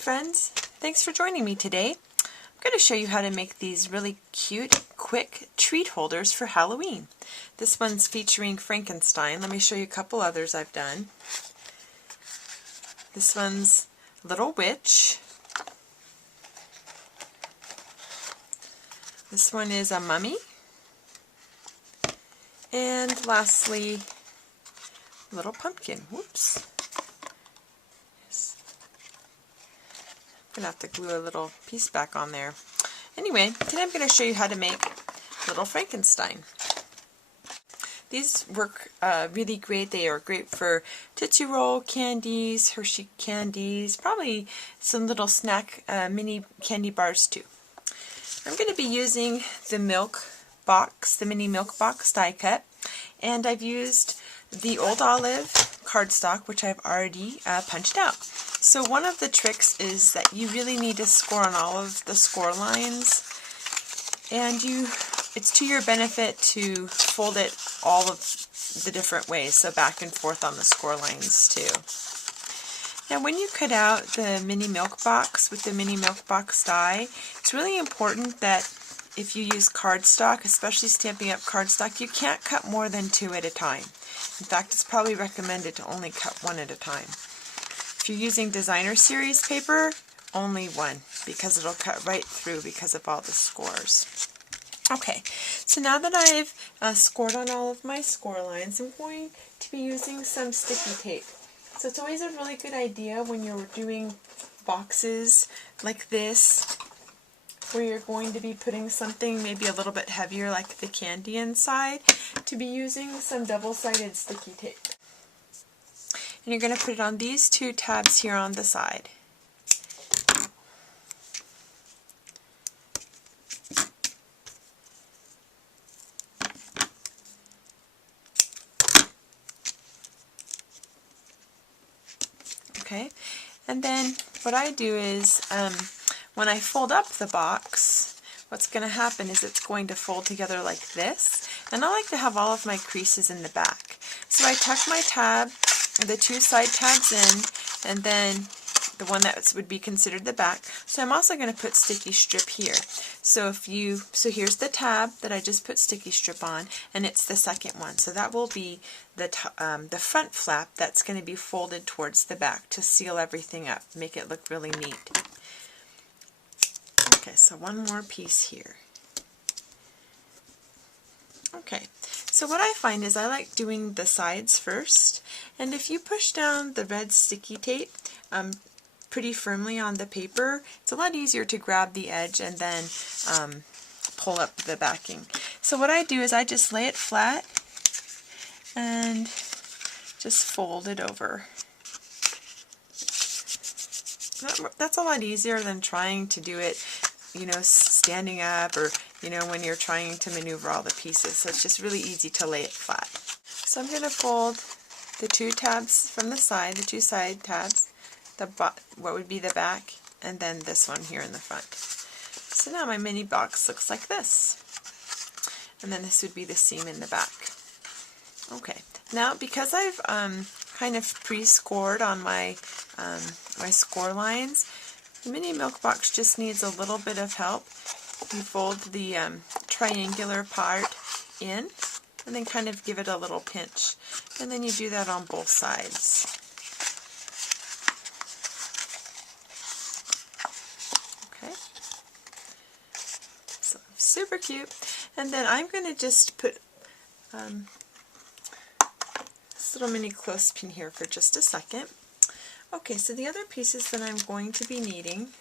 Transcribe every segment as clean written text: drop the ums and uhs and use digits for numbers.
Friends, thanks for joining me today. I'm going to show you how to make these really cute, quick treat holders for Halloween. This one's featuring Frankenstein. Let me show you a couple others I've done. This one's Little Witch. This one is a mummy. And lastly, Little Pumpkin. Whoops. I'm going to have to glue a little piece back on there. Anyway, today I'm going to show you how to make Little Frankenstein. These work really great. They are great for Tootsie Roll candies, Hershey candies, probably some little snack mini candy bars too. I'm going to be using the milk box, the mini milk box die cut, and I've used the Old Olive cardstock, which I've already punched out. So one of the tricks is that you really need to score on all of the score lines, and it's to your benefit to fold it all of the different ways, so back and forth on the score lines too. Now when you cut out the mini milk box with the mini milk box die, it's really important that if you use cardstock, especially Stampin' Up! Cardstock, you can't cut more than 2 at a time. In fact, it's probably recommended to only cut 1 at a time. If you're using Designer Series paper, only 1, because it'll cut right through because of all the scores. Okay, so now that I've scored on all of my score lines, I'm going to be using some sticky tape. So it's always a really good idea when you're doing boxes like this, where you're going to be putting something maybe a little bit heavier like the candy inside, to be using some double-sided sticky tape. And you're going to put it on these 2 tabs here on the side. Okay, and then what I do is when I fold up the box, what's going to happen is it's going to fold together like this, and I like to have all of my creases in the back. So I tuck my tab, the 2 side tabs in, and then the one that would be considered the back. So I'm also going to put sticky strip here. So here's the tab that I just put sticky strip on, and it's the second one. So that will be the front flap that's going to be folded towards the back to seal everything up, make it look really neat. Okay, so one more piece here. Okay, so what I find is I like doing the sides first, and if you push down the red sticky tape pretty firmly on the paper, it's a lot easier to grab the edge and then pull up the backing. So what I do is I just lay it flat and just fold it over. That's a lot easier than trying to do it, you know, standing up, or, you know, when you're trying to maneuver all the pieces. So it's just really easy to lay it flat. So I'm going to fold the 2 tabs from the side, the 2 side tabs, what would be the back, and then this one here in the front. So now my mini box looks like this. And then this would be the seam in the back. Okay, now because I've kind of pre-scored on my my score lines, the mini milk box just needs a little bit of help. You fold the triangular part in, and then kind of give it a little pinch. And then you do that on both sides. Okay. So, super cute. And then I'm going to just put this little mini clothespin here for just a second. Okay, so the other pieces that I'm going to be needing,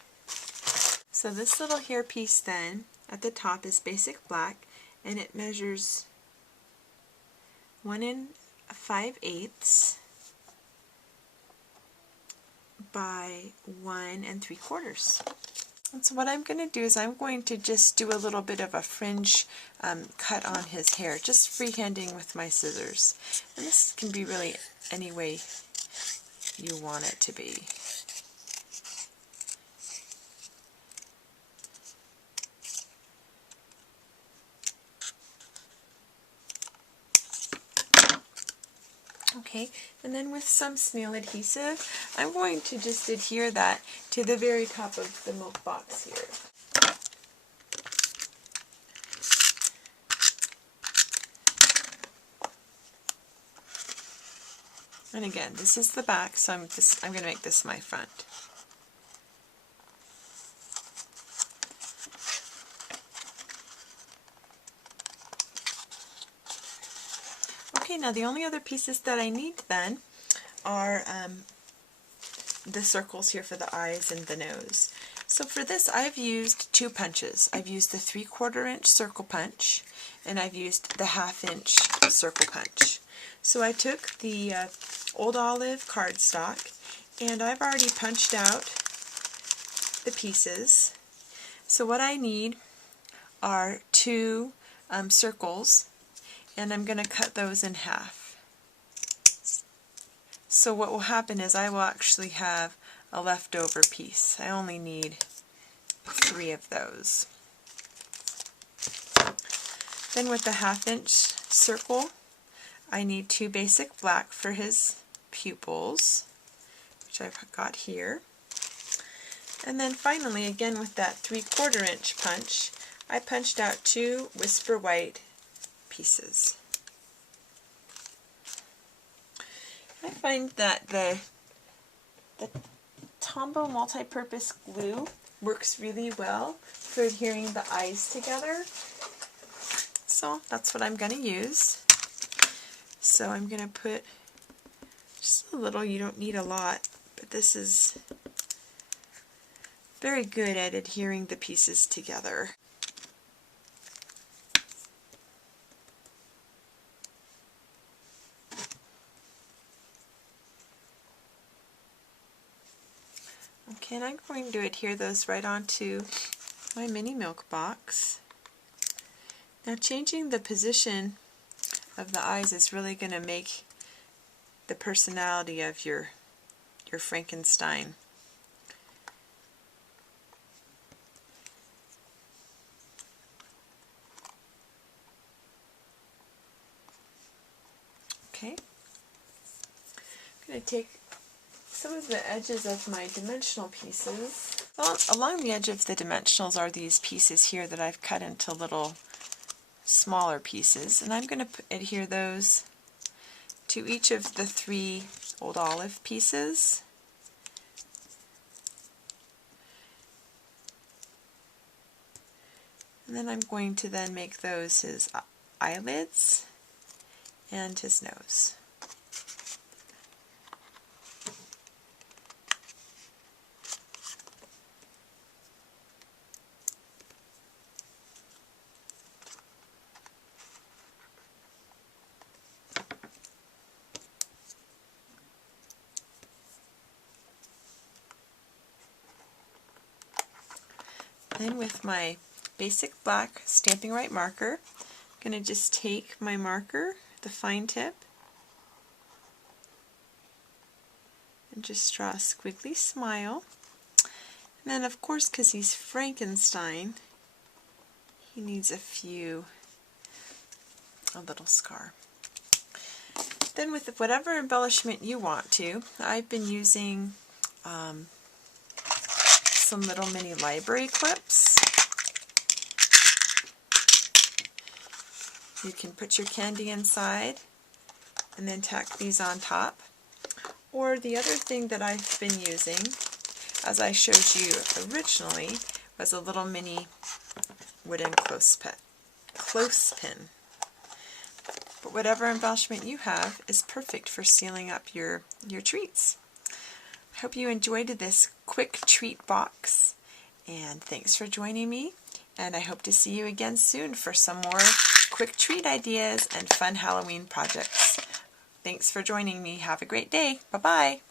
so this little hair piece then at the top is basic black, and it measures 1 5/8 by 1 3/4. And so what I'm going to do is I'm going to just do a little bit of a fringe cut on his hair, just freehanding with my scissors. And this can be really any way you want it to be. Okay, and then with some snail adhesive, I'm going to just adhere that to the very top of the milk box here. And again, this is the back, so I'm going to make this my front. Okay, now the only other pieces that I need then are the circles here for the eyes and the nose. So for this I've used 2 punches. I've used the 3/4 inch circle punch and I've used the 1/2 inch circle punch. So I took the Old Olive cardstock and I've already punched out the pieces. So what I need are 2 circles, and I'm going to cut those in half. So what will happen is I will actually have a leftover piece. I only need 3 of those. Then with the 1/2 inch circle, I need 2 basic black for his pupils, which I've got here. And then finally, again with that 3/4 inch punch, I punched out 2 Whisper White pieces. I find that the Tombow multi-purpose glue works really well for adhering the eyes together. So that's what I'm going to use. So I'm going to put just a little, you don't need a lot, but this is very good at adhering the pieces together. Okay, and I'm going to adhere those right onto my mini milk box. Now changing the position of the eyes is really going to make the personality of your Frankenstein. Okay, I'm going to take some of the edges of my dimensional pieces. Well, along the edge of the dimensionals are these pieces here that I've cut into little smaller pieces, and I'm going to adhere those to each of the 3 Old Olive pieces. And then I'm going to then make those his eyelids and his nose. Then with my basic black Stampin' Write marker, I'm going to just take my marker, the fine tip, and just draw a squiggly smile. And then of course, because he's Frankenstein, he needs a little scar. Then with whatever embellishment you want to, I've been using some little mini library clips. You can put your candy inside and then tack these on top. Or the other thing that I've been using, as I showed you originally, was a little mini wooden clothespin. But whatever embellishment you have is perfect for sealing up your treats. I hope you enjoyed this quick treat box, and thanks for joining me, and I hope to see you again soon for some more quick treat ideas and fun Halloween projects. Thanks for joining me. Have a great day. Bye-bye.